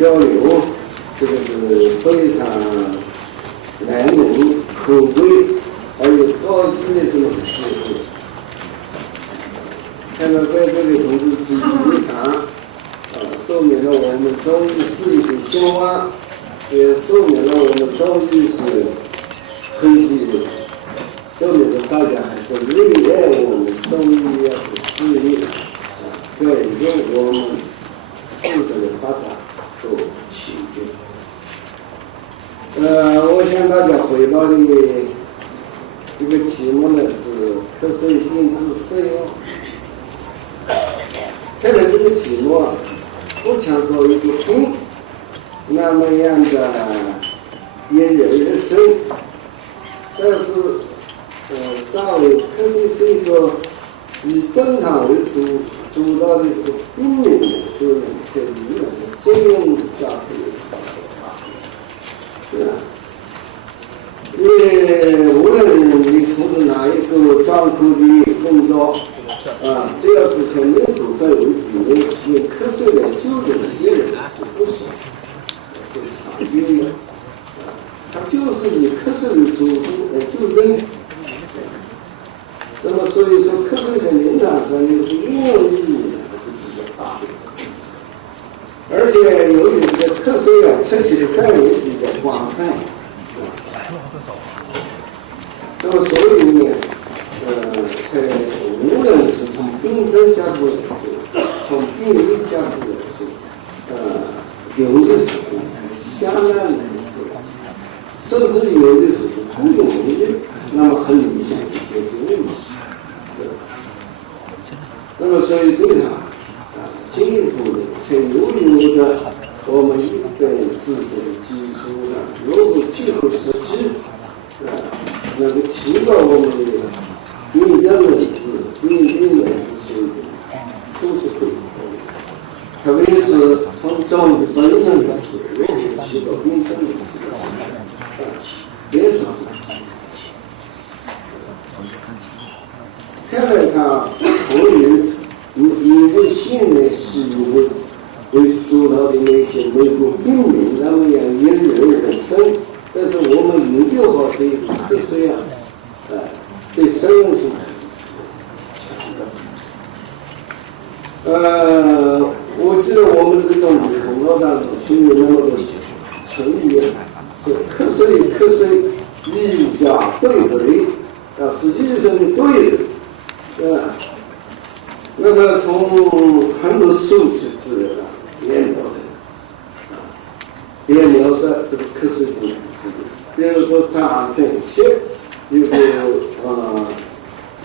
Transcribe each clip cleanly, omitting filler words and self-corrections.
交流，这个是非常难能可贵而有高级的这么个协会。看到在这里同志积极日常，说明了我们中医是一个兴旺，也说明了我们中医是科技，说明了大家还是热爱我们中医药的事业，改变我们自身的发展和起见。我向大家汇报的这个题目呢是瞌睡病治适用。看来这个题目啊，不强调一个病那么样的引人入胜，但是作为瞌睡这个以正常为主导的这个病名的时候呢，可以适用价值有差别，是吧？因为无论你从事哪一个专科的工作，只要是从内部范围之内，用瞌睡来救人的病人是不少，是常见的。它就是以瞌睡为主体来救人。那么所以说，瞌睡在临床上有个应用意义还是比较大的。而且由于这个瞌睡涉及的范围比较广泛。那么所以呢，无论是从病症角度来说，从病理角度来说，有的时候相当难治，甚至有的时候不容易，那么很理想的解决问题。那么所以对它进一步的在悠悠的我们一般治疗的基础上，如果结合实际，能够提高我们的病症的病人的水平，都是可以的。特别是从中医本身来说，如何提高病症的也是看来它不同于以这现代西医为主导的那些美国病名那么样引人入胜，但是我们研究好这个瞌睡对实用性强的。我记得我们这个中医孔老当中训练那么多成语，说瞌睡，医家对对，是医生的对的，那么从很多数据资料也描述这个瞌睡症，比如说张生学有个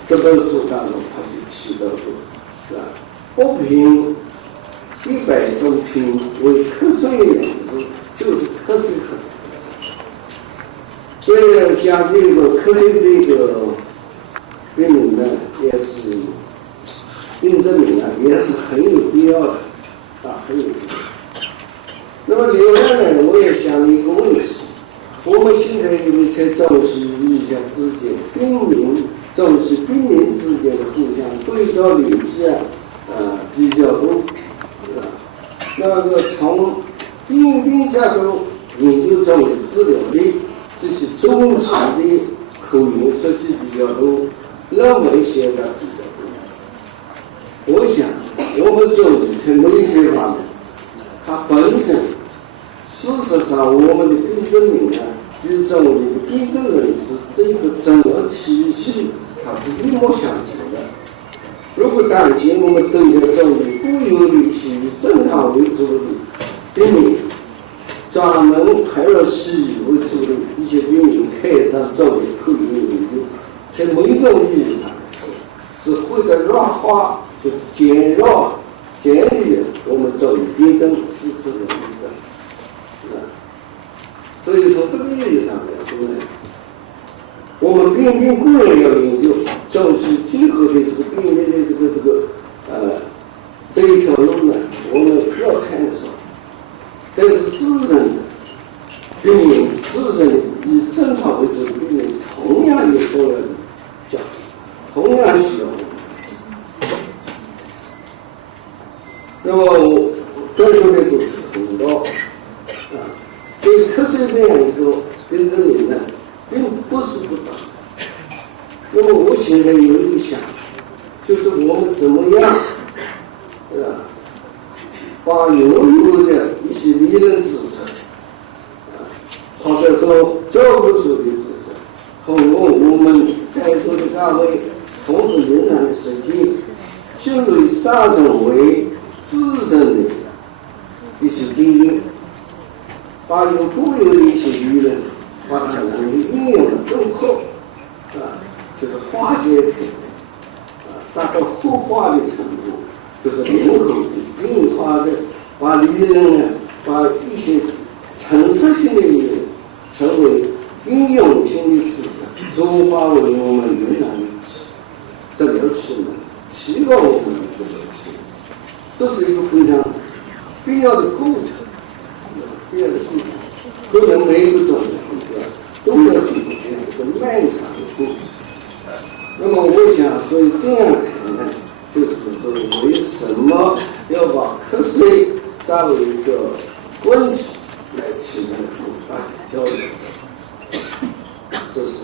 这本书当中他就提到过，是吧？不评100种评为瞌睡2个字，就是瞌睡很。所以讲这个瞌睡这个病名呢，也是病症名啊，也是很有必要的，很有必要。那么另外呢，我也想一个问题：我们现在因为在中西医学之间，中西病名之间的互相对照联系比较多，那么从病角度研究中医治疗的这些中西的口源设计比较多，论文写的比较多。我想我们中医在某一些方面，它本身事实上我们的病症名与中医的病症认识这个整个体系它是一模相承的。如果当前我们对待中医固有的以正常为主的病名，专门还有西医为主的一些病名开展中医口源研究，在某种意义上是会的弱化，就是减弱我们中医病症实质的一个，所以从这个意义上来说呢，我们病固然要研究，中西结合的这个病人的这一条路呢，我们要看得上。但是自然病人以正常为主的病人，同样有重要的价值，同样需要。那么在这里都是通道，现在有一个想法，就是我们怎么样，把拥有的一些理论知识，或者说教科书的知识，和我们在座的各位从事云南的实际，就会上升为自身的一些经验，把有固有的一些理论，把它能够应用的更好，就是化解达到互化的程度，就是灵活的、变化的，把理论呢，把一些陈设性的理论成为应用性的知识，转化为我们云南的这流行呢，提高我们的流行，这是一个非常必要的过程，可能每一个种都要经过这样一个漫长的过程。那么我想，所以这样看呢，就是说为什么要把瞌睡作为一个问题来提出大家交流，这是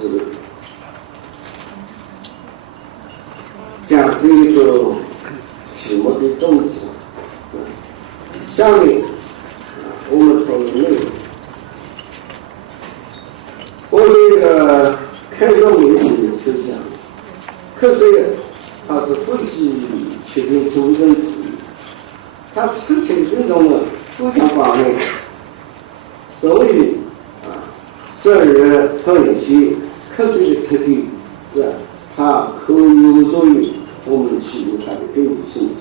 讲这个题目的重点。下面我们讨论内容。我这个开宗明义就讲，瞌睡它是不计确定主人主义，它彻切运动了多项方面，所以摄入分析瞌睡的特点，它可有助于我们提供它的病理性质，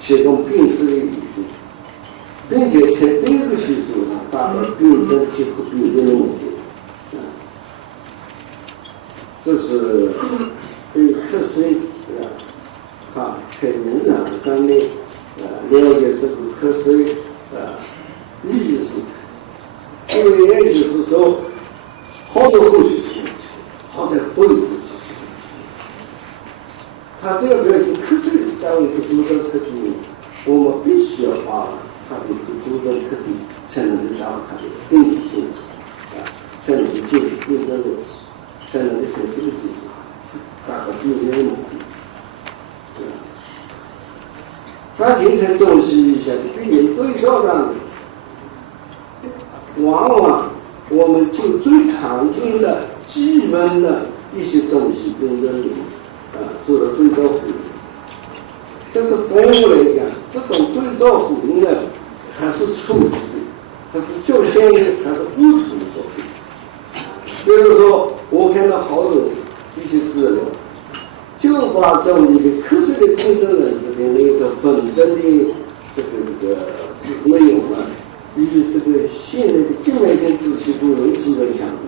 提供病治的理论，并且在这个基础上达到病症结合病症的目的。这是对瞌睡在人脑上面了解这个瞌睡意义是什么，因为也就是说，好的呼吸是好的肺呼吸是它这个表现瞌睡作为一个主要特点，我们必须要把它的一个主要特点才能够找到它的病理性质，才能够解决病症的问题，才能够在这个基础上达到病人的目的。他经常重视一下病人对照上，往往我们就最常见的基本的一些东西病症里做了对照呼应。但是反过来讲，这种对照呼应呢，它是初级的，它是较先的，它是不成熟的。比如说，我看到好多一些资料，就把这里的瞌睡的病症人这边的一个本症的这个内容与这个现在的静脉性支气功能基本相同，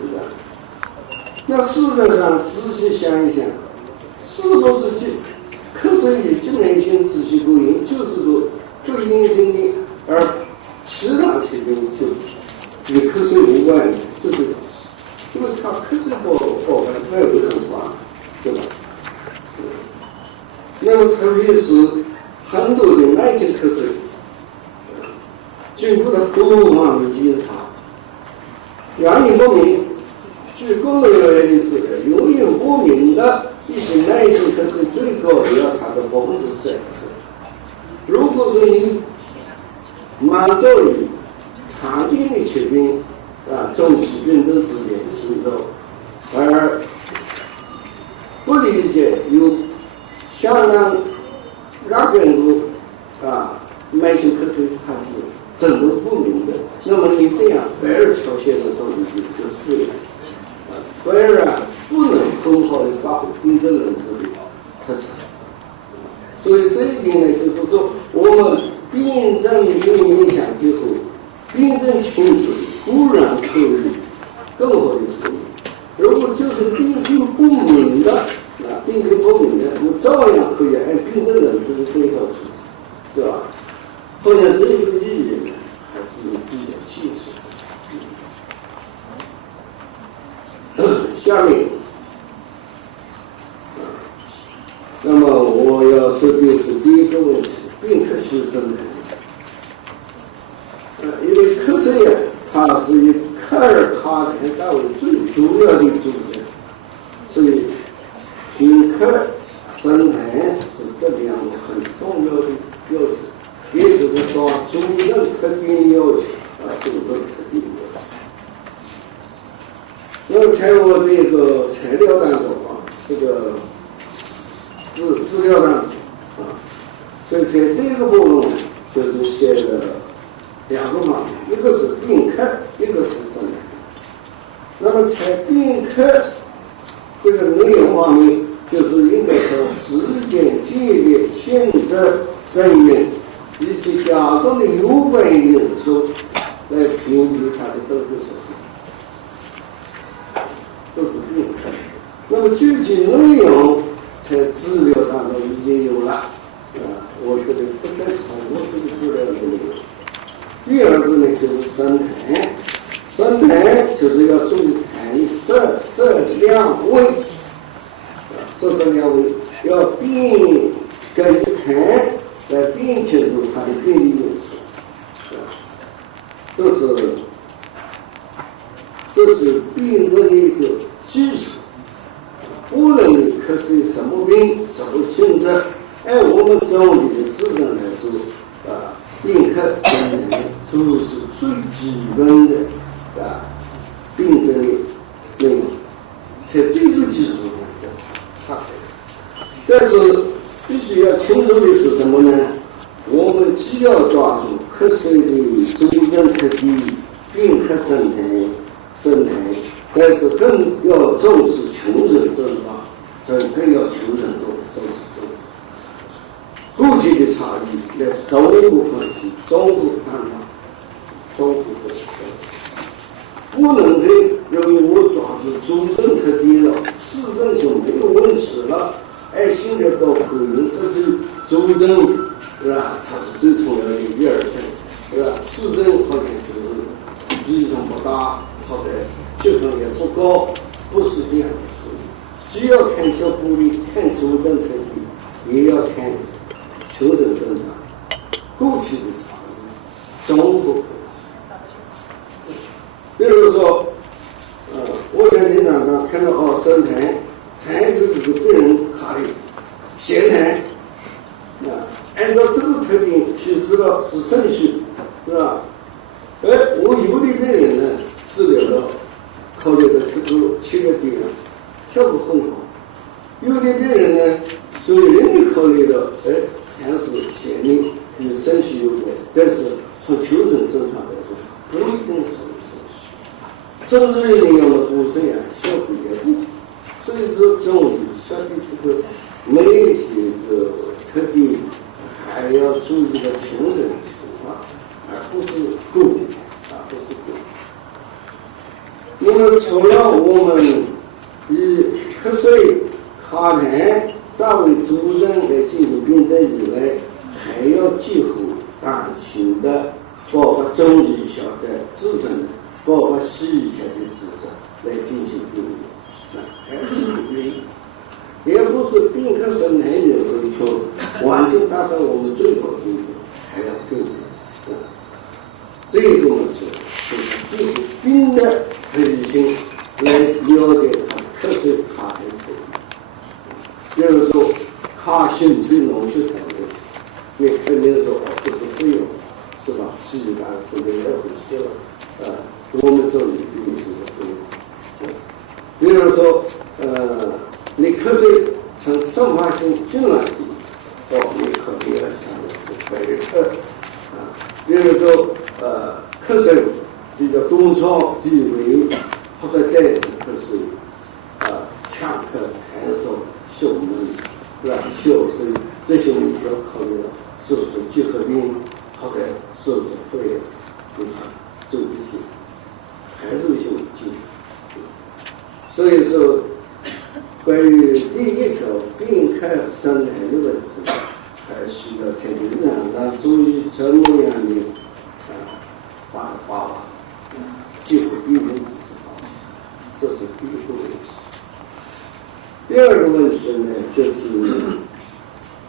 是吧？那事实上仔细想一想，是不是瞌睡与静脉性支气功能就是说对应性的，而其他疾病就与瞌睡无关的，这是因为它瞌睡报告它有很广，对吧？那么特别是很多的慢性瞌睡，经过了多方面检查，原因不明，据工作人员的资料，永远不明的一些慢性瞌睡最高也要达到30%。如果是你满足于常见的疾病中期病症之间的行走，而不理解有相当大程度慢性瞌睡它是诊断不明的，那么你这样反而出现了这么一个事业，反而不能很好的发挥病症人质的特长。所以这一点呢，就是说我们病症影响之后，病症清楚固然可以更好的处理，如果就是病情不明的病情不明的，我照样可以按病症人质的对照处理，是吧？好像这个意义呢还是比较现实。下面那么我要说的是第一个问题，病科学生因为瞌睡它是以科尔卡痰作为最主要的组织，所以在我这个材料当中啊，这个资料当中啊，所以在这个部分呢，就是写了两个方面，一个是宾客，一个是生产。那么在宾客这个内容方面，就是应该从时间、节约、性质、声音以及加工的有关因素来评估它的这个水平。这是宾客。那么具体内容在资料当中已经有了，我这里不再重复这个资料的内容。第二个呢就是生产，生产就是要注意谈色、质、量、味，色的两位要并根据谈来并清楚它的变异因素，这是病症的一个基础。不论你可是什么病、什么性质，按我们中医的思想来说，病客生产就是最基本的病症的内容，在这个基础上差别。但是必须要清楚的是什么呢？我们既要抓住瞌睡的主症特点，病客生产，但是更要重视穷人症状，更要穷人重视具体的差异来综合分析、综合探讨、综合分析。不能够由于我抓住主症特点了，次症就没有问题了。哎，现在到可能这就主症是吧？它是最重要的一二症，是吧？次症或者是比重不大，或者结分也不高，不是这样的处理。既要看脚部的，看主症特点，也要看求诊症状，具体的差异，综合分析。比如说，我在临床上看到生痰，痰就是个病人卡的咸痰，按照这个特点提示了是肾虚，是吧？我有的病人呢治疗了，考虑的这个7个点，效果很好；有的病人呢，虽然你考虑了，痰是咸的，与肾虚有关，但是从求诊症状来说，不一定是肾虚。甚至于你用了补肾呀，效果也不好。所以说，中医晓得这个每一些个特点，还要注意到情人的情况，而不是个别，不是个别。那么，除了我们以瞌睡、卡痰、肠胃主症来进行病症以外，还要结合当前的，包括中医学的治症，包括西医学的治症来进行病理，还要进行病理，也不是病客生男女回求，完全达到我们最高境界，还要病理。这个问题就是结合病的特异性来了解它的瞌睡卡痰特点。比如说卡心吹脓血等等，你肯定说这是不用，是吧？西医大概是另外一回事了。我们这里并不是不用。比如说，你瞌睡呈正发性痉挛期，你可能要想的是白热比如说，瞌睡比较多创低微或者代替瞌睡，呛咳、痰嗽、胸闷、休睡，这些你就要考虑了，是不是结核病，或者是不是肺炎，就这些，还是有些疾病。所以说，关于第一条病客生痰的问题，还需要在临床上注意怎么样的把结合病人自己，这是第一个问题。第二个问题呢，就是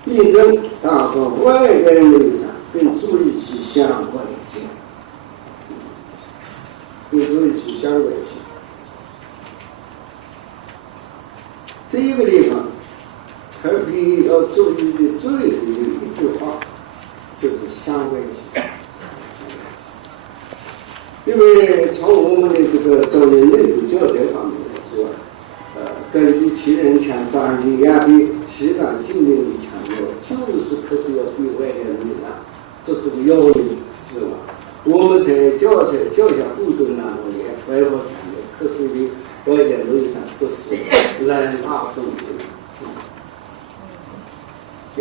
病症当中外在内上，并注意其相关性，这一个地方特别要注意的最后的一句话，就是相关性。因为从我们的这个中医内部教材方面来说，外在内上，这是人大分别。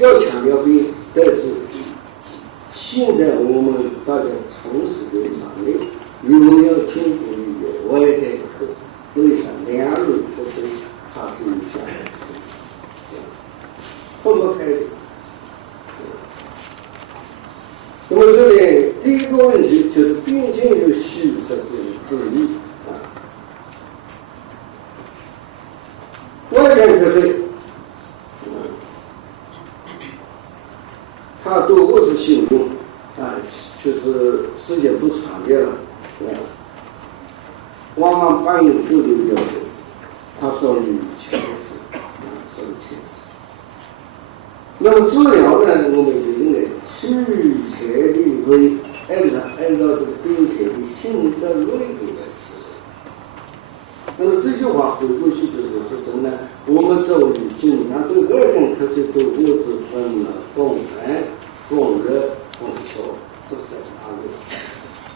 要强调的，但是现在我们大家从事的行业，有没有进步的外在课，内上两类课程，它是有相关的，分不开的。那么这里第一个问题就是并肩有虚实之意啊。外边课程，它都不是新用啊，就是时间不长的了，往往伴有不留标准，它属于前世啊，属于前世。那么治疗呢，我们就应该去切的会按照这个病情的性质类别来治疗。那么这句话回过去就是说什么呢？我们周围经常对外根科学都是分了风寒、风热、风燥这三大类。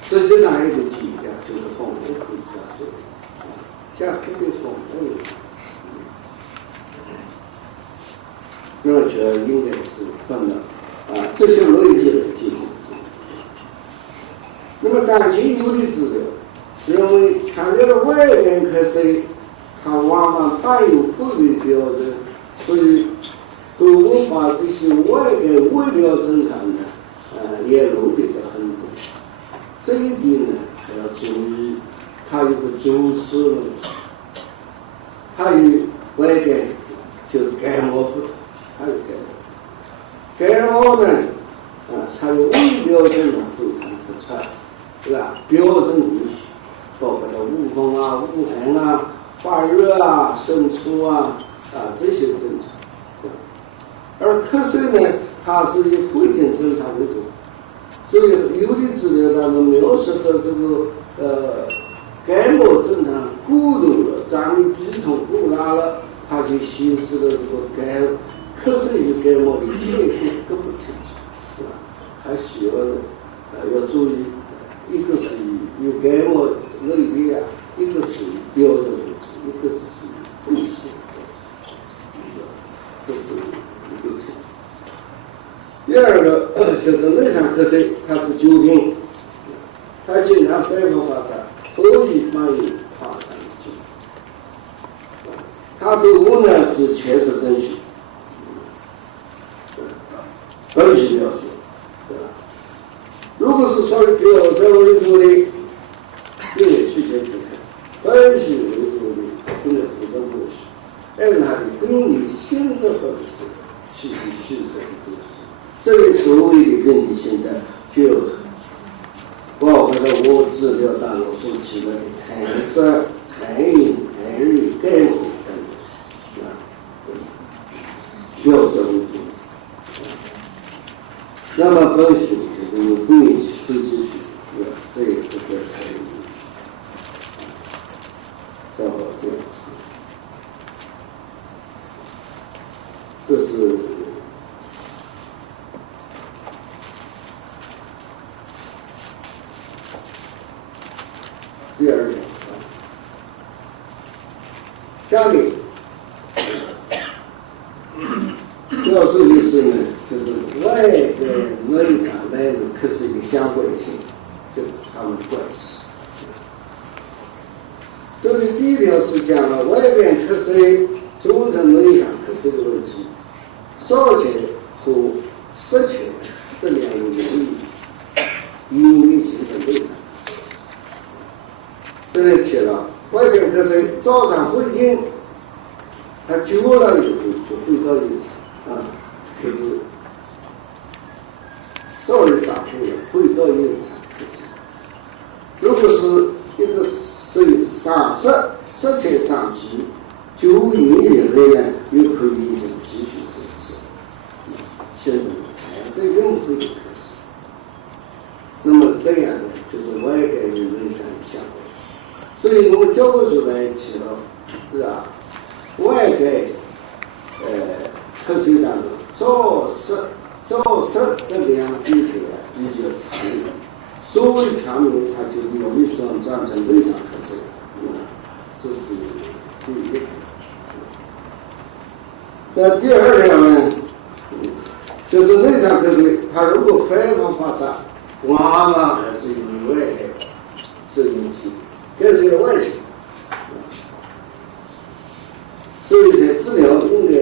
实际上还有一个体量就是风寒可以加湿，加湿的风寒。那么就应该是分了这些类别来进行治疗。那么当今有的治疗认为强调的外根科学，它往往带有不利标准，所以都会把这些外根微表症状呢，也漏掉了很多。这一点呢，还要注意，它有个主次问题，它与外根就是感冒不同，还有感冒呢，它有微表症状非常突出，是吧？标准明显。包括了恶风啊、恶寒啊、发热啊、生出啊这些症状，而咳嗽呢，它是以会诊症状为主，所以有的治疗当中描述的这个感冒症状过度了，张力鼻孔过大了，它就显示了这个咳嗽与感冒的界限更不清楚，是吧？还需要要注意，一个是有感冒类别啊，一个是标准为主，一个是不适，这是一个情况。第二个就是内伤咳嗽，它是久病，它经常反复发展，后遗慢有发展的疾病。它对我呢是全是真虚，本虚表示，对吧？如果是属于表证为主的，应该去检查看，本虚为主的应该不正过虚，按它的病理性质或者是气体虚实的东西。这个所谓的病理性质，就包括了我治疗当中所提到的痰酸、痰饮、痰瘀、感冒等等，表证为主。那么本虚就是有病理会继续，这也是个成语。照这样，这是第二点。下面要说的是呢，就是外跟内伤来的咳嗽的相关性，就是它们的关系。这里第一条是讲了外边咳嗽组成内伤咳嗽的问题，少钱和实钱这两个原因，因为形成内伤。这里提了外边咳嗽早上会经，它久了以后就会到影响就是早日上会会到影响咳嗽。如果是一个所以实钱上急，久饮以后呢，又可以影响继续生气，形成这用会的咳嗽。那么这样呢，就是外感与内伤相关。所以我们教科书来提到，是吧？外感咳嗽当中，燥湿这两个病情比较常见。所谓常见，它就是容易转成内伤咳嗽，这是那第二条呢，就是内脏科学，它如果非常发展，往往还是意外的是引起跟随的外情。所以在治疗应该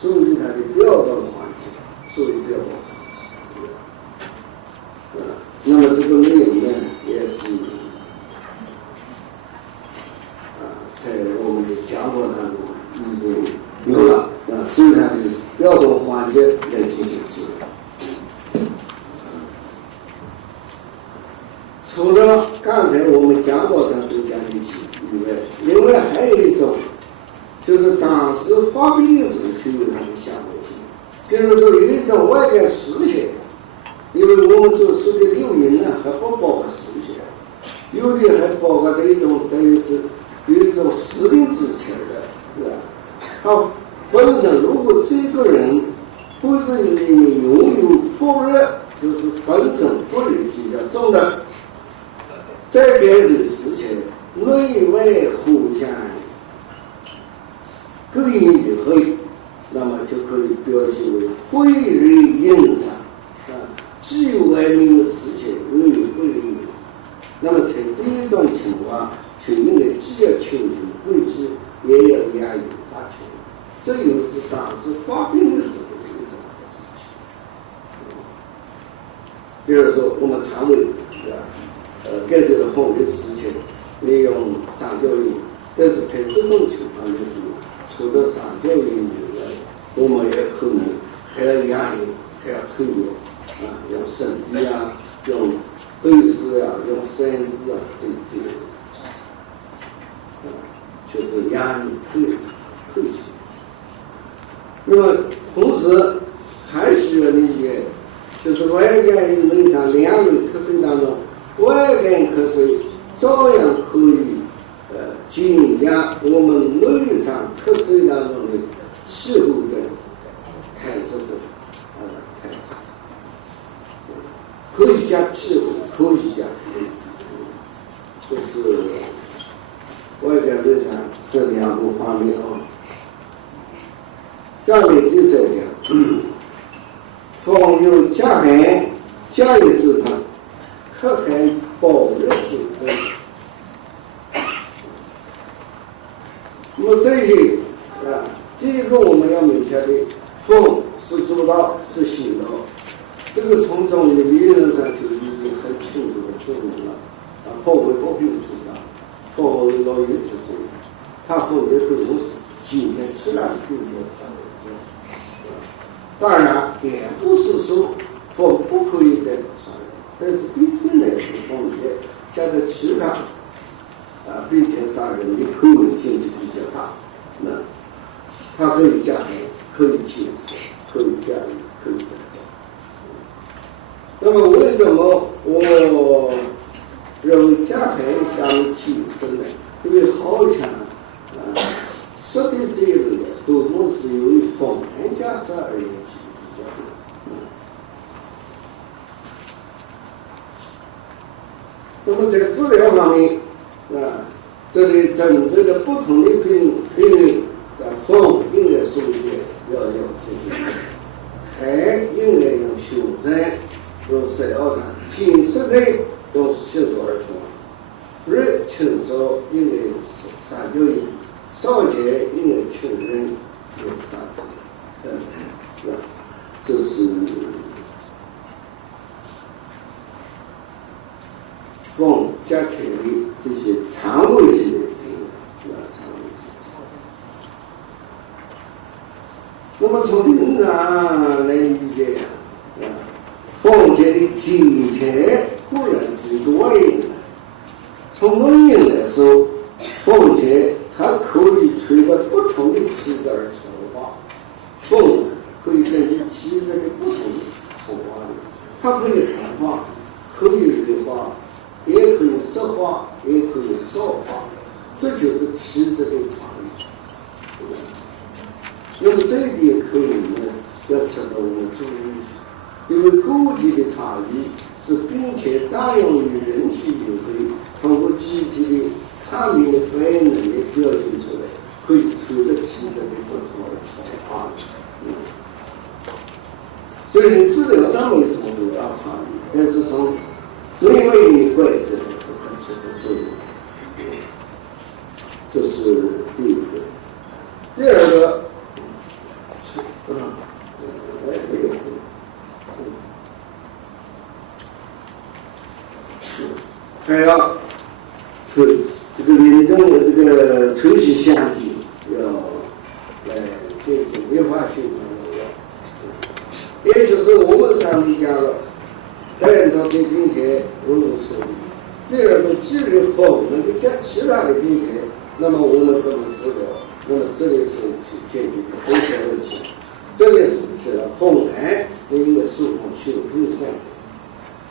注意它的标本环境，注意标本环境。那么这个内容呢，也是在我们的讲座当中已经有了对它的标本环境来进行治疗。除了刚才我们讲座上所讲的以外，另外还有一种。就是当时发病的时候就有它的相关性，比如说有一种外感实现，因为我们做出的六淫呢还不包括实现，有的还包括的一种等于是有一种实病之前的，是吧？他本身如果这个人肤质里面拥有肤热，就是本身肤质比较重的，再开始实现内外互相各一米合一，那么就可以表现为慧瑞隐藏既有外面的实现，又有慧瑞隐藏。那么在这种情况，就应该既要求助贵之，也要压抑大求。这又是当时发病的时候的一种事情。比如说我们肠胃该受的风味实现，利用上焦油，但是在这种情况下，除了上焦油以外，我们也可能还要压抑，还要推油用生地用豆豉用山子这个就是压抑推进。那么同时还需要理解，就是外感与内脏两类科水当中，外感科水照样可以增加我们内脏科水当中的气候的开始者，可以加气候，可以加就是外感内脏这两个方面下面第三条，风有加寒、加热之法，可寒保热之法。那么这些第一个我们要明确的，风是主导，是心导。这个从中医理论上就已经很清楚的说明了。风为不病之道，风为老有之身，它风的都是今天吃了今天杀的。当然也不是说风不可以带动杀人，但是毕竟来说，风也加上其他并且杀人的可能性就比较大。那它可以加害，可以轻视，可以加热，可以加重。那么为什么我认为加害相对轻视呢？因为好像湿的这一类多么是由于风寒加湿而引起比较多。那么在治疗方面这里针对的不同的病例风应该首先要有这个寒应该用修山用塞奥汤，紧湿的用清浊而冲，热清浊应该用三九饮，少节应该清热用三九，这是风加起来这些肠胃性的那么从临床来理解风邪的体前固然是一个外因，从内因来说，风邪它可以随着不同的体质而成化，风可以根据体质的不同的成化，它可以寒化，可以热化，也可以湿化，也可以燥化，这就是体质的差异。那么这一点可以要值得我们注意，因为个体的差异是并且作用于人体就可以通过机体的抗病的反应能力表现出来，可以随着体质的不同的筹划。所以你治疗上面什么都要考虑，但是从内外你怪这个是很值得注意。这是第一个。第二个，还要这个民众的这个抽取相体要来进行规划性的，也就是我们上帝讲了，按照对病前如何处理。第二个，治疗后能够将其他的病前，那么我们怎么治疗？那么这里是去解决的风险问题。这里是起了风寒的一个疏风修复上，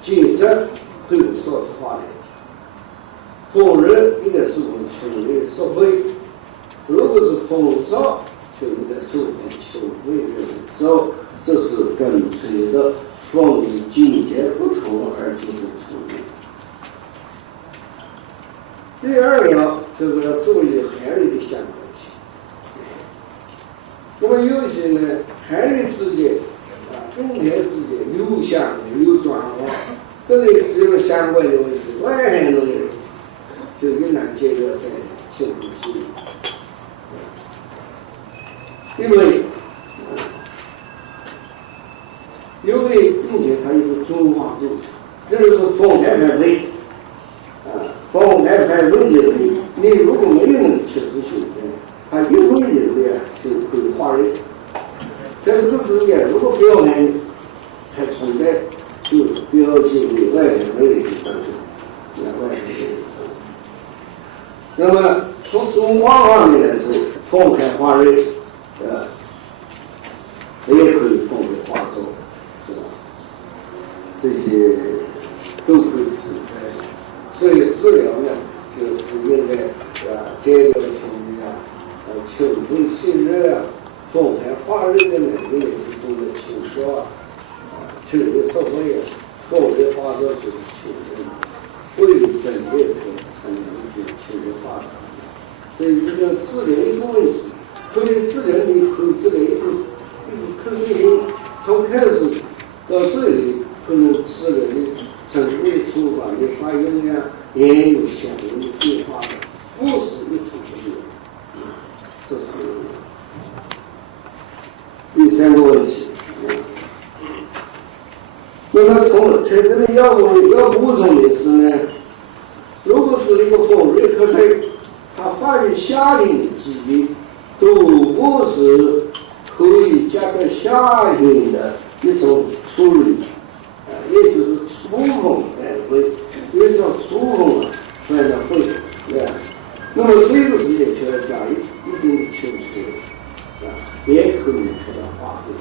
精神会有少子化的。风热应该疏风求微受惠，如果是风燥就应该疏风求微的时候，这是跟随着风的境界不同而进行处理。第二条就是要注意寒热的相关性。那么有些呢，寒热之间冬天之间有相有转化，这里有相关的问题，外寒的人就越难解决在性呼吸，因为有的并且它有个中化度，比如说风寒排胃，风寒排胃的胃，你如果没有能及时修正，它一会儿就会化热。在这个时间，如果表寒还存在，就表现为外寒胃的当中，外寒胃的。那么从中化方面来说，风寒化热，也可以风热化燥，是吧？这些都可以存在。所以治疗呢，就是应该解决情绪秋冬性热风寒化热的呢，因为是中的清消秋热受惠风热化燥就是秋热，会有整夜才能情绪化的。所以这个治疗一个问题，可以治疗你可以治疗一个可是你从开始到最后可能治疗你整个出发的发音也有相应的变化的，不是一处不有。这是第三个问题。那么从在这里要补充的是呢，如果是一个风热咳嗽，它发于夏令之际，都不是可以加个夏令的一种处理，也就是初风反会，也叫初风反会，对吧？那么这个时间就要加一定的清楚，也可以看到发生，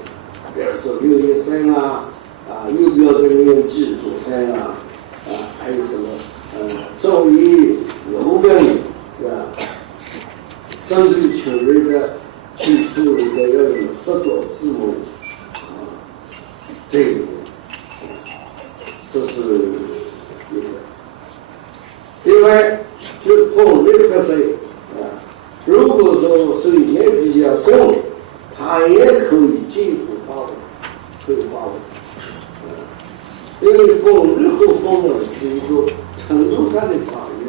比如说6月3有标准的用技术3还有什么中医有病，对吧？甚至于秋日的去处理的要用10多字母，这个这是一个。另外，就风热咳嗽如果说水液比较重，它也可以进一步化为，可以化为。因为风热和风冷是一个程度上的差异，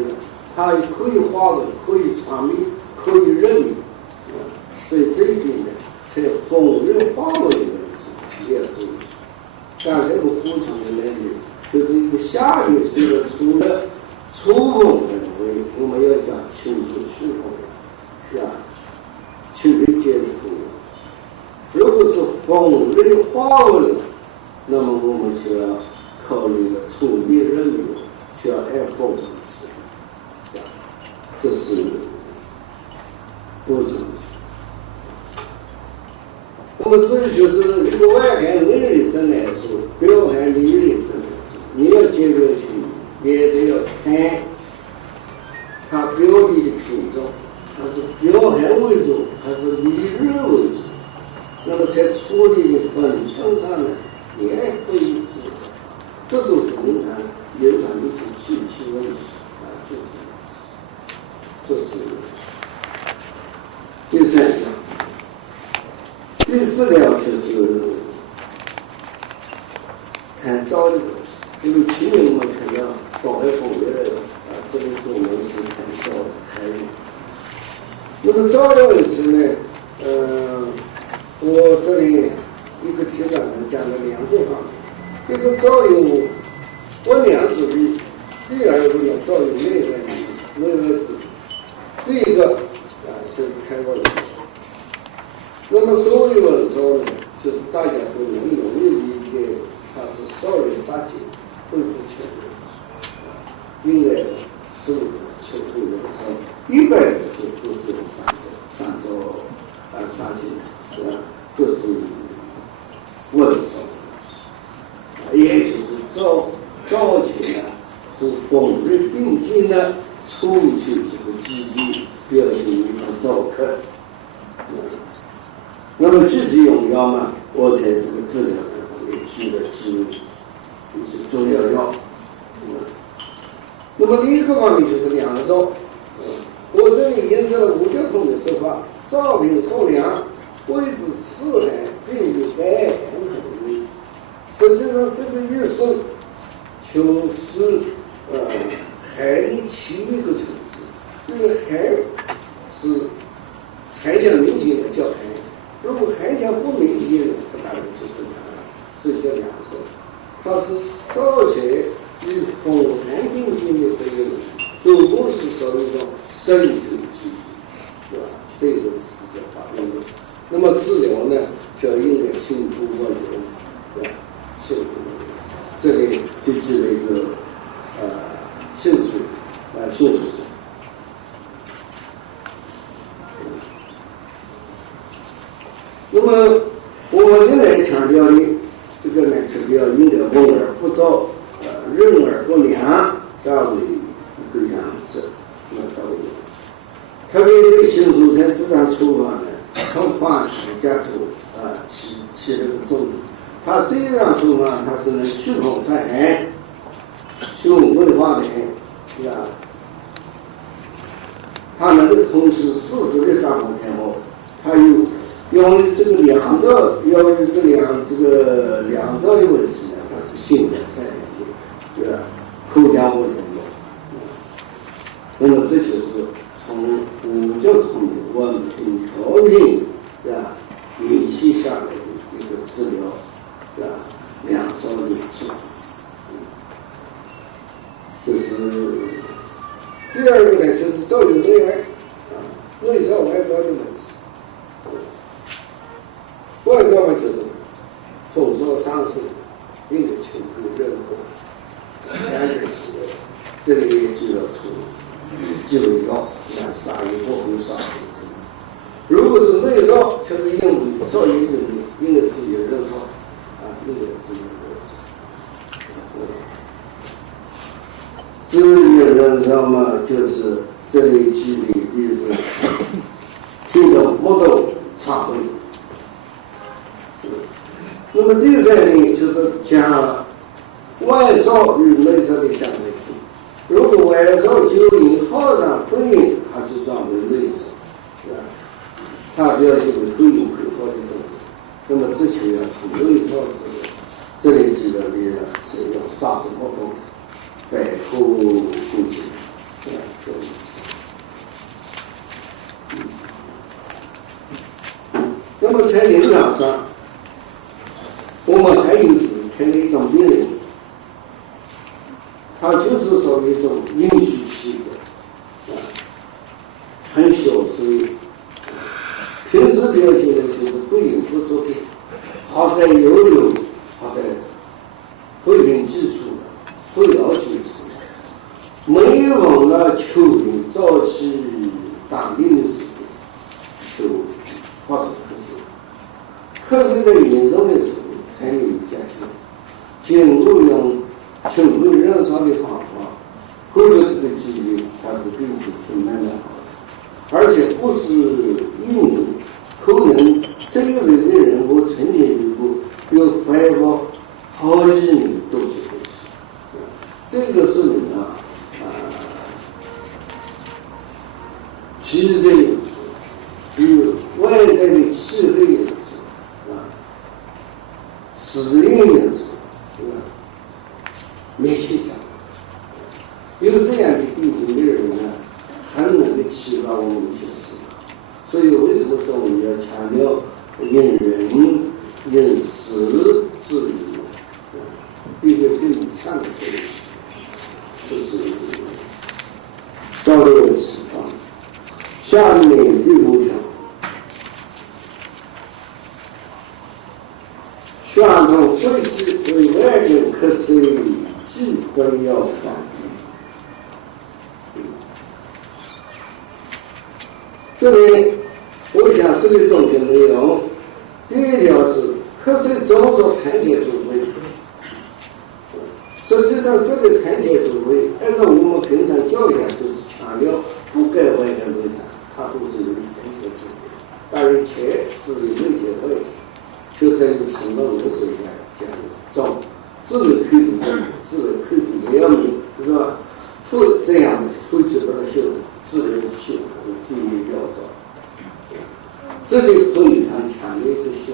它可以化为，可以传递，可以任意，所以这一点呢，在风热化为的问题也要注意。刚才我补充的那里，就是一个夏天是一个除了初风的为，我们要讲秋日初风，是吧？秋日接触，如果是风热化为，那么我们就要考虑了处理任务，需要按风的事，这是补充。那么至于就是一个外寒内热症来说，表寒内热症来说，你要解决起也得要看它表里的品种，它是表寒为主还是内热为主，那么在处理的分寸上呢，也可以知道，这都是影响一些具体问题这是第三个。第四条就是看造的东西，因为去年我们看到宝海风月这个是我们是看造的开源。那么造的问题呢，我这里一个题干讲了两个方面，一个造有温量之力，第二个呢造有内外之力。第一个就是开过的。那么所谓文造呢，就是大家都能容易理解，它是少人杀精，不是全人，应该是求助文造。一般的是不是三造杀精，是吧？这是文造，也就是造起来是本日并进的抽取这个积极表现一个造客。那么具体用药嘛，我在这个治疗方面举的是一些中药药。那么另一个方面就是两造。我这里沿着了五条通的说法，造品受凉，谓之刺寒，并与白寒同类。实际上这个意思就是寒的其一个层次。这个寒是寒象明显的叫寒，如果寒象不明显的，不大能就是寒，所以叫两说。它是造起与风寒并进的这个都不是属于一种生理的疾病，对吧？这个是叫法律的。那么治疗呢，就应该辛苦万人，对吧？辛苦万人，这里就举了一个兴趣兴趣是。那么我们原来强调的这个呢，是要应该温而不燥，润而不凉，作为一个样子。作为特别对新蔬菜这样处法呢，从化学加出起了个作用。它这样处法，它是能去风散寒，去味化的，是吧？它能够同时适时的上风偏后，它有由于这个两造的问题呢，它是性感善良的，对吧？口腔不能用。那么这就是从五角通的稳定调品，对吧？联系下来的一个治疗，对吧？两造的治疗。这是第二个呢，就是造有内外，内造外造的问题。外造嘛就是风造上升，应该求助任造，两个起的，这里也就要出鸡尾药，杀鱼或红杀鱼。如果是内造，就是应为少阴人，应该自己任造，应该自己任造。自己任造嘛，就是这里举例例子，听懂不懂插会。那么第三点就是讲外烧与内烧的相对性。如果外烧就引耗上会阴，它就转为内烧，是吧？它表现为会阴会耗的作用。那么这就要从内烧这里举的例子是用杀死活动，百户估计，对吧？这里。那么在临床上，我们还有是看到一种病人，他就是属于一种阴虚气的，很小只，平时表现的就是不饮不作的，好在游泳，好在会领基础的，会了基础的，没有忘了秋天早期当兵的时候，就发生咳嗽的严重的时候，还有加强，进入用秋冬热烧的方法，或者这个疾病，它是病情是慢慢好的，而且不是一年，可能这一类的人，我曾经有怀过好几年都是如此。这个是你体质有有外在的气候有适应因素，没写下来。有这样的背景的人呢，很能够启发我们一些思考。所以为什么中医要强调因人因时治理？一个更强的就是稍微的释放。下面第5条，宣统会期为外境可随机会要放。这里我想说的重点内容，第1条是瞌睡周作谈解主谓。实际上，这个谈解主谓，按照我们平常教育就是强调不该外的内涵，它都是有谈解主谓。而且是内解外解，就等于承诺流水一样讲照自为推子正，自为推子也要明，是吧？这样夫妻不能修，自为修第一要照。这里非常强烈的修。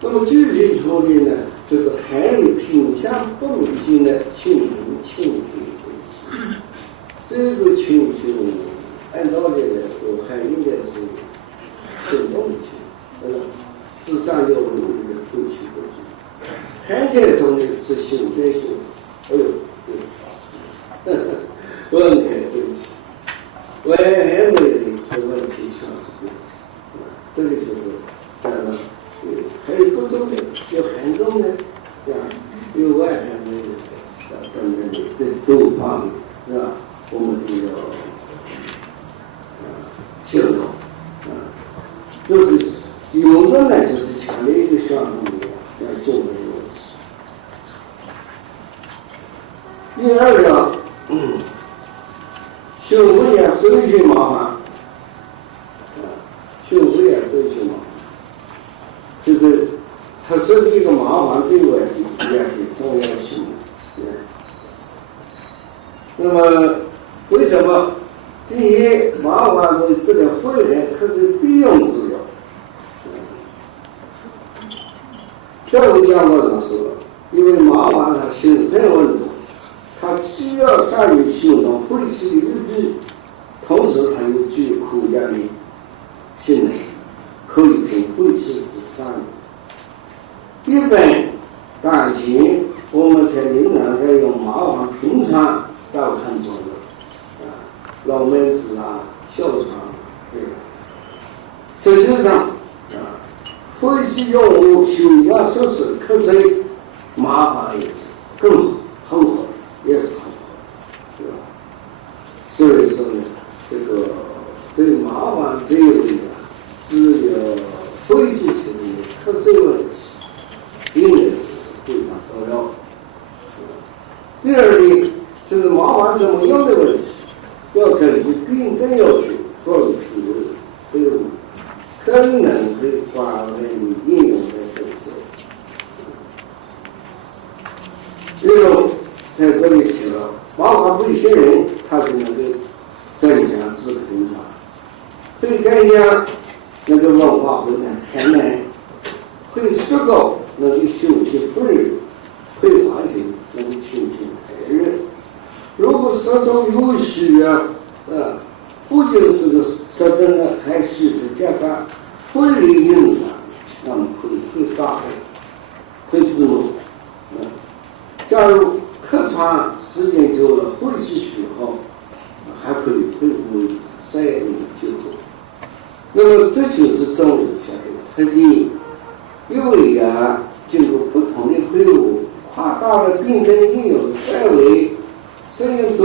那么具体处理呢，就是含有品相不明性的性情情绪。这个情绪按道理来说还应该是行动性，至少要努力的推去过去。看起来中的是行在性，我很开对不起，我还没的这问题上是如此，这个就是讲了。还有不中的，有含中的，是吧？有外含的，等等的，这都方面，是吧？我们都要修动，这是有的呢，就是强烈一个项目要做的问题。第2条，修为啊，手续麻烦，修为啊，手续麻烦。就是它是一个麻烦之外的也很重要性。那么为什么？第一，麻烦为治疗肺炎可是必用治疗。在我讲过上说了，因为麻烦它行政问题，它既要善于行动肺气的预备，同时它又具有口腔的性能，可以凭肺气之上。一般感情我们在临床在用麻黄平常照看中的老门子啊、哮喘这个，实际上肺气药物、休压设施、瞌睡麻黄也是更好，很好，也是很好，对吧？所以说呢，这个对麻黄这一类的治疗肺气方面瞌睡问题，应该是非常重要。第2点就是麻黄怎么用的问题，要根据病症要求做出对可能会广为应用的政策。例如在这里写了，麻黄对一些人他就能够增强自平常，会增加那个文化会呢天然，会适高能够休息肺热，会缓解能够清清排热。如果舌中有虚不仅是个舌诊呢，还是加上肺里影响，那么会杀害，会致命。假如客串时间久了，肺气虚后，还可以恢复3年就走。那么这就是中医学的特点，因为经过不同的会晤，夸大的病症应用的范围、深度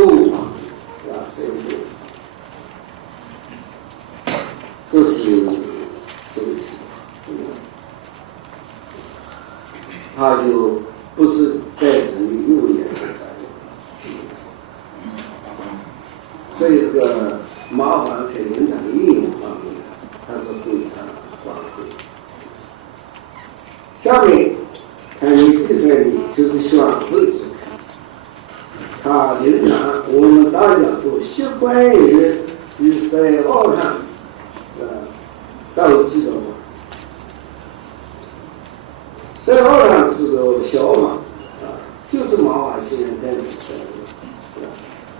深度，这是这个情况。它就不是单纯的诱言的作用，所以这个麻烦在临床的应用方面，它是非常广泛。下面看你第3点，就是宣肺之看。它临床我们大家都习惯于与塞奥汤，早记得吗？ 32呢是个小法啊，就是麻花现在在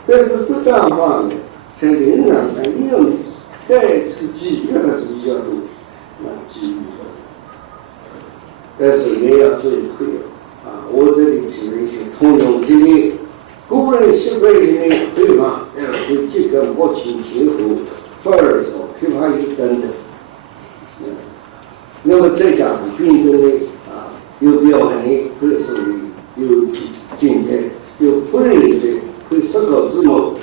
但是这样的话呢，在临床上应用的在这个几率还是比较多啊，几率。但是也要注意配合啊！我这里举了一些通用经验，个人习惯性的配方，会这个目前结合、伏尔索、枇杷油等等。那么再加上病症的啊，有表寒的，会属于有经验，有不认的，会适合自谋。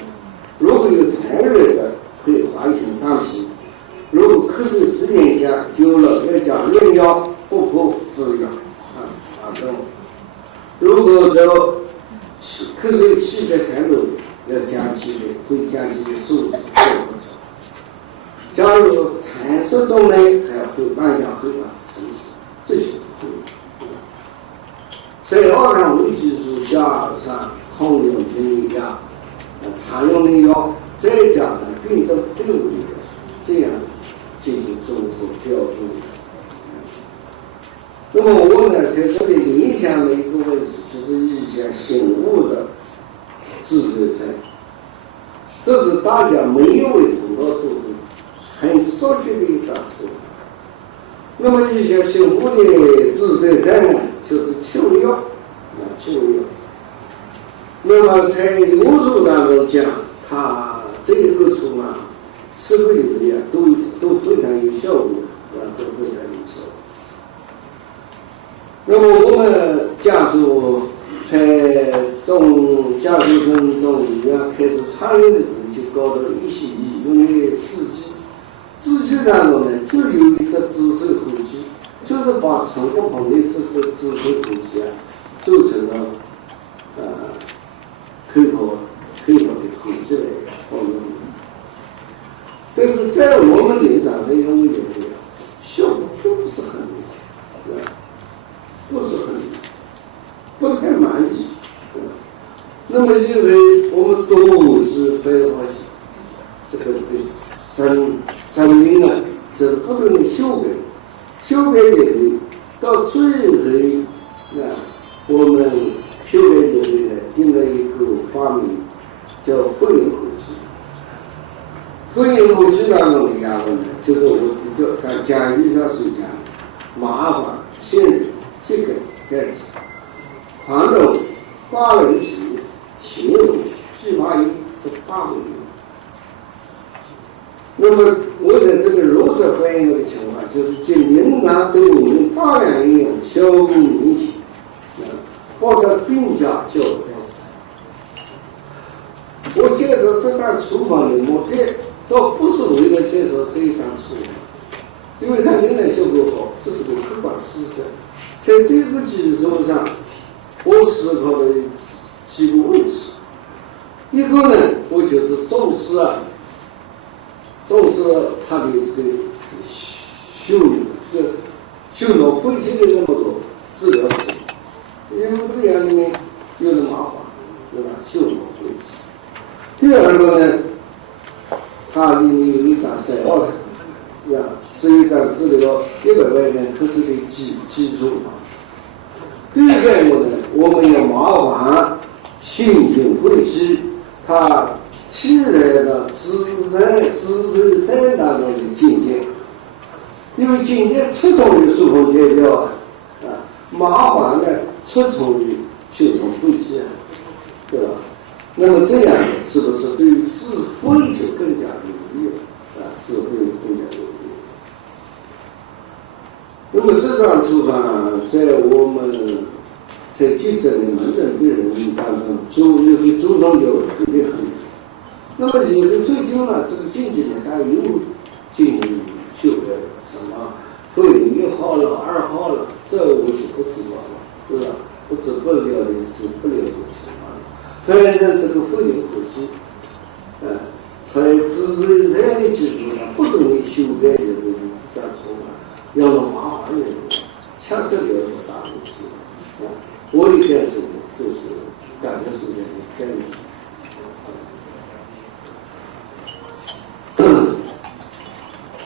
如果有痰热的，可以缓解上皮；如果咳嗽时间久了，要加润药。不破治疗如果说咳嗽气在痰多，要降气的，会降气的素质。假如痰湿中呢，还要会慢下后成绩，这些都会。所以2呢，为基础加上通用的药、常用的药，再加上病症对付的药，这样进行综合调度。那么我呢，在这里影响的一个问题，就是一些醒悟的自觉症，这是大家每一位同胞都是很熟悉的一张图。那么一些醒悟的自觉症呢，就是求药求药。那么在流术当中讲，它这个图啊，吃个有的都非常有效果，都非常有效果。那么我们家族在家族中医院开始参与的时候，就搞到一些医用的制剂当中呢，就有一只紫色虎剂，就是把成功旁的这紫色虎剂啊，做成了可以的虎剂来放用。但是在我们临床上用的效果并不是很明显，不太满意。那么因为我们都是非常这个生命啊，就是不断的修改也可以，到最后我们修改里面定了一个发明，叫茯苓口技。茯苓口技当中的药呢，就是我就讲医生是讲麻黄、杏仁、桔梗、盖子、黄豆、瓜仁皮、芹油、枇杷油这8种油。那么我在这个如实反映的情况，就是即临床对我们大量应用，效果明显，或者并加较高。我介绍这张处方的目的，倒不是为了介绍这一张处方，因为它仍然效果好，这是个客观事实。在这个基础上，我思考了几个问题。一个呢，我就是重视它的这个修脑恢复的这么多治疗手段，因为这个样里面有点麻烦，对吧？修脑恢复。第二个呢，它里面有一张32的，是一张治疗100万元科室的基础。第三个呢，我们要麻烦新型会计，它替代了自然3当中的经典，因为经典侧重于疏风解表麻烦呢侧重于修统会计对吧？那么这样是不是对于自费就更加有利自费更加有利。那么这张处方在我们在急诊的门诊病人当中，有的主动有特别很。那么有的最近呢，这个近几年它又进行修改，什么茯苓1号了、2号了，这我是不知道了，对吧？不了解这个情况了。反正这个茯苓口技，在自然的基础上不断的修改这个这样做法，要用麻烦的确实了解大问题。我的感受就是感觉是这样的概念。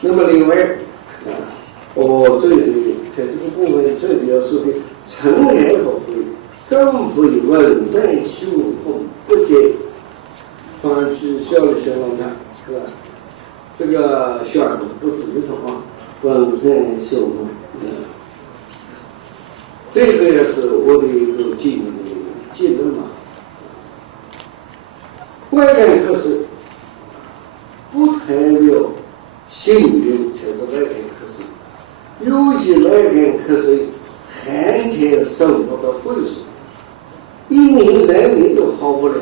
那么另外，我这里在这个部分这里要说的成海不会，更非文人修风不解。放弃小的学问看，是吧？这个选择不是一种啊，文人修风。这个也是我的一个技能嘛。外感科学不代表幸运才是外感科学，有些外感科学涵盖生活的会数，一年两年都好不了。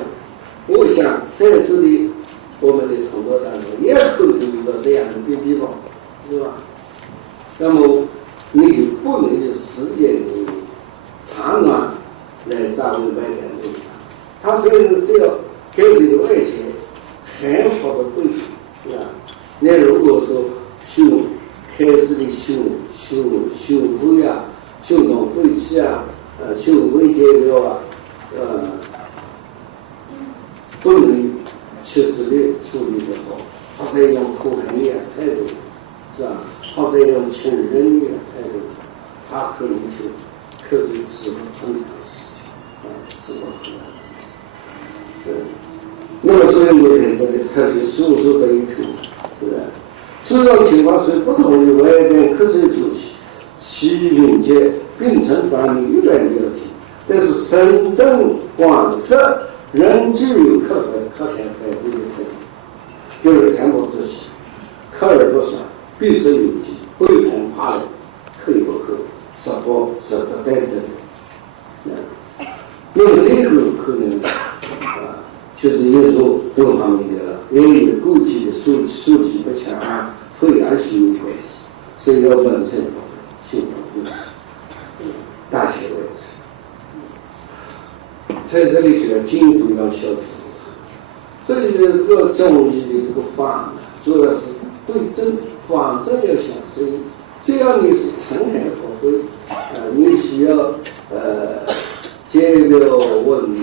我想在这里我们的同胞当中也会有一个这样的地方，是吧？那么你就不能用时间的长短来掌握外感的，它非是这样给这个外界很好的会是吧？那如果说开始的修复呀、修动晦气啊、修微结表啊，不能及时的处理得好，他在用口含的态度，是吧？他在用亲人的态度，他可能是值得很长时间啊，值得很长时间。对。那么所以我在这里特别述说的一层，对吧？此种情况是不同于外感科学主题，其用解并称管理一般了解，但是深圳广设仍具有可谈发挥的特点，就是谈不仔细，刻而不爽，必是有机，会谈怕人，可以不可，实不实质待等。那么这个可能就是有时候这个方面的了，也与过去的数据不强，会而是有关系，所以要本身性不是大学为止，在这里就要进一步要消除。这里的这个中医的这个方，主要是对症方正要想，所以只要你是成海发挥，你需要解表问题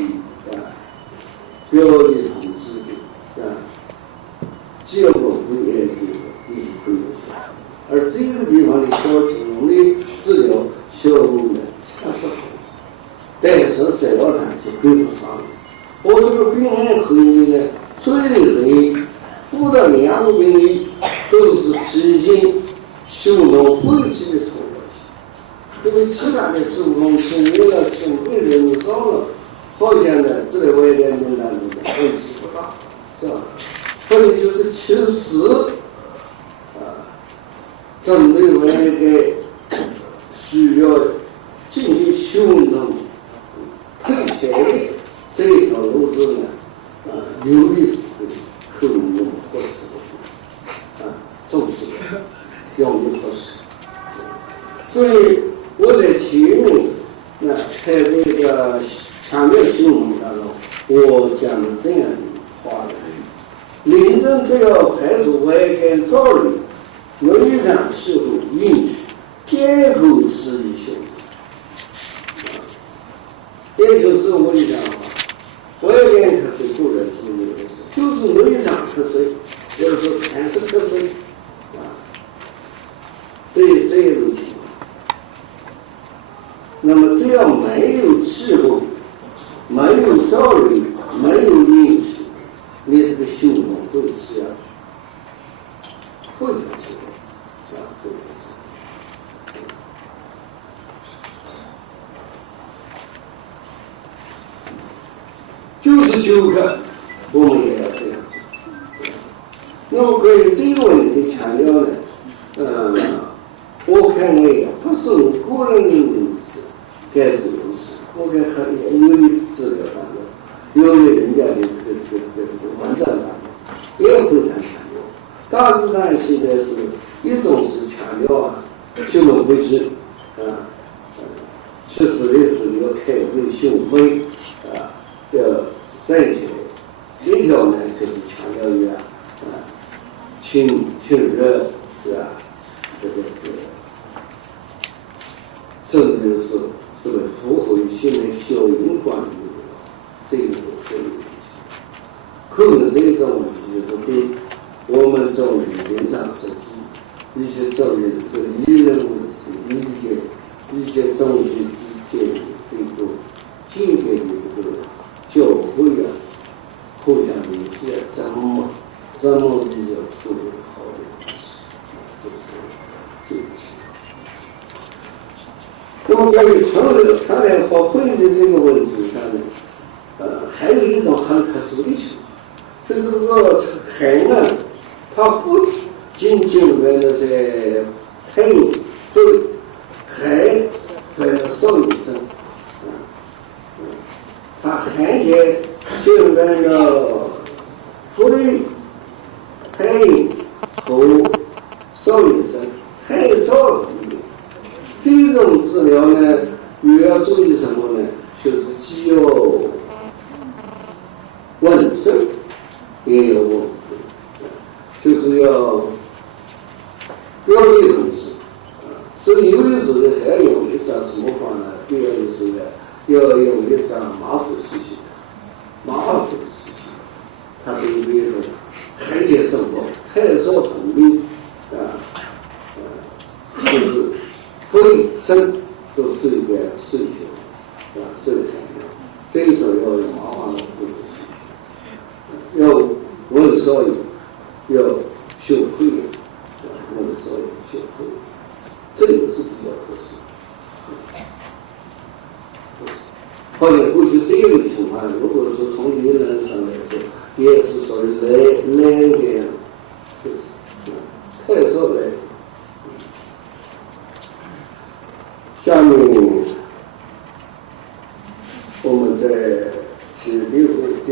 表里同治的结果不严谨的一些规则，而这个地方的小情的治疗效果呢恰是好，但是谁要谈就跟不上了。我这个病人可以呢，最容不到2个病例都是提醒修动晦气的重要性，因为其他的手工轻微了、轻微人少了。好像呢，这个外感症当中的问题不大，是吧？所以就是其实针对外感需要进行修动退钱的这一条路子呢，流利是可用或者是重视用于合适。所以我在前面在这个强调新闻当中，我讲了这样的话的：临证这个排除外感造虑，内场是否允许结构词语修正？也就是我的讲法，外感科学固然是有的事，就是内场科学，就是说谈是科学这一种情况。那么只要没有气候，没有造虑，没有允许，你这个修动会吃下去，非常吃力，非常吃力。就是纠课，我们也要这样做。那么关于这个问题的强调呢，我看也不是我个人的认知，该是如此。我看很有的资料当中，有的人家的这个文章当中也会这样强调。大致上现在是一种是强调修动晦气确实的是要开会修会要站起来。一条呢就是强调于清热是吧？这个甚至是符合于现在小营管理这个可能这种问题就是对我们中医临床实际一些中医这个医人物的理解，一些中医之间什么比较处理好的，就是那么关于成人和婚姻这个问题上面，还有一种很特殊的情况，就是这个海呢，它不仅仅为了在配偶对还为了受益生，它还见就为了对配偶受益生还少这种治疗呢，你要注意什么呢？就是既有稳胜，也有稳定，就是要的同时，所以有的时候还有一张什么方呢？第二个是呢，要有一张马虎事情，马虎的事情，它对这个海界生活太少同理就是会生都是一个事情是个概念，这一种要有麻烦的不同要稳所有，要修复的，稳所有修复的，这个是比较合适。好像过去这种情况，如果是从理论上来说，也是属于难点，太少了。下面我们再第六个问题。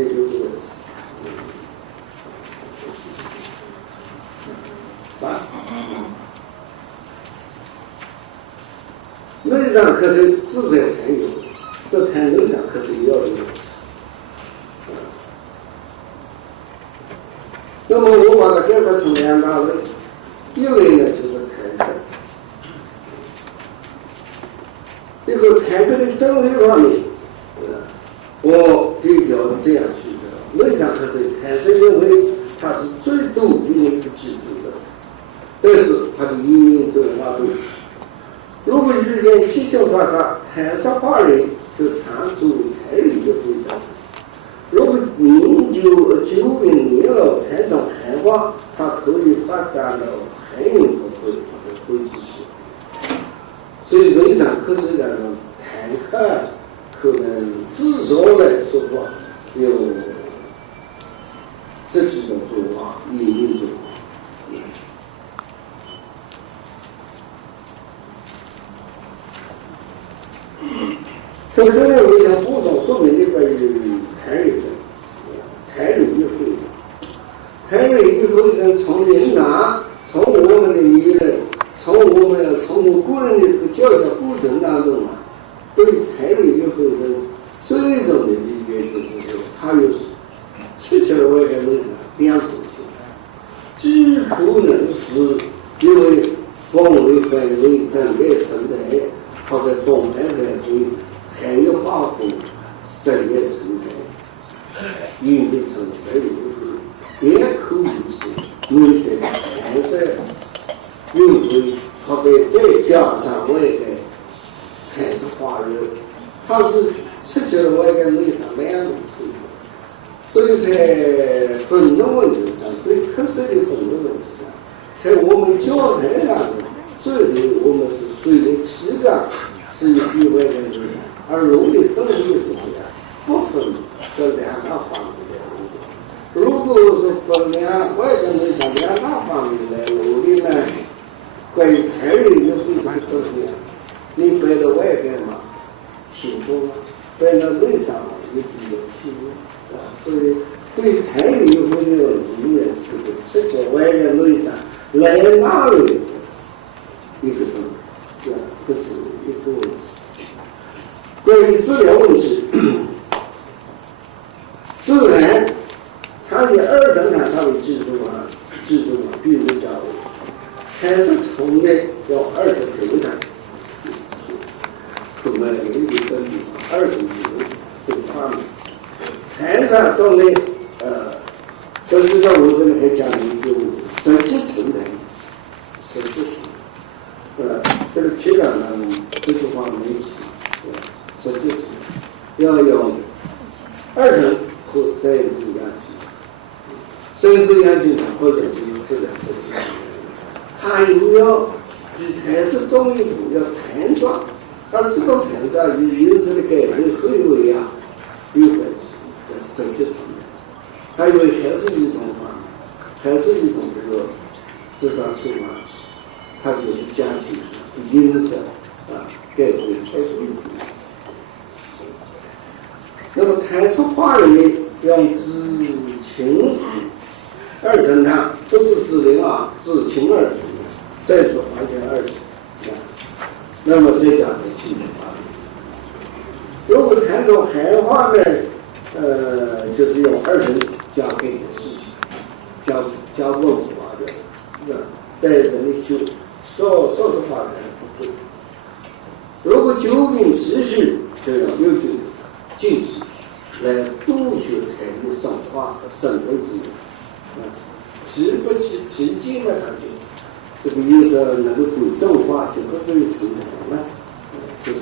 内脏科学自在谈有，这谈内脏科学要有。那么我把它概括成两大类，一类呢就是谈科。这个谈科的正理方面，我对调这样去的。内脏科学谈是认为它是最笃定的一个基础的，但是它的一面这个哪里？如果遇见急性发作，海上化人就常作为台里的会长。如果研究9名年老海上海化，它可以发展到海洋不会或者会继续。所以内脏科学的谈课可能至少来说话有这几种做法，理论做法。首先呢，我想补充说明一个台里症，台里一会诊，台里一会诊从人拿，从我们的理论，从我个人的这个教学过程当中啊，对台里一会诊最终的理解就是说，它有7切外的内两种情况，既可能是因为方位范围整个承载，或者动态范围。海洋化合物在也存在，引变成海里也可以是内在海色运回，或者再加上外在海是化热，它是7切外的内上2种事情，所以在分的问题上，对科学的分的问题上，在我们教材当中，这里我们是随着体感是以比外的内上。而容易证明什么呀？不分这两大方面的努力。如果是分外在内向两大方面来努力呢，关于台里的会这个证明，你摆到外边嘛，幸福嘛；摆到内上嘛，也比较幸福所以对台里会这个理念是个7切外的内上来哪里一个证明，这是一个问题。关于治疗问题，自然常以2诊断它为基础比如讲，还是从内要2诊诊断，可能有一个地方2诊诊断这个方面，台上中内实际上我这里还讲了一个问题，实际承担，实际是，这个体感呢，这句话没提。实际要用2诊和3治阳性，3治阳性或者就是自然设计，它又要比台式中一步要弹抓，而这种弹抓与原子的改变和为啊有关系，这是整体层面。还有还是一种方面，还是一种这个制造出发，它就是加强音色啊改变还是一种。那么台式化理用知情二层它不是指令啊，知情二层，再次发现二层啊。那么再加上情绪化理。如果谈从海化呢，就是用二层加给的事情，加文化的，带人的修少数化的不会。如果究竟继续这样有就禁止来杜绝海域生化和生活之源，直接呢，它就这个有时候能够规正化，就各种程度呢，就是。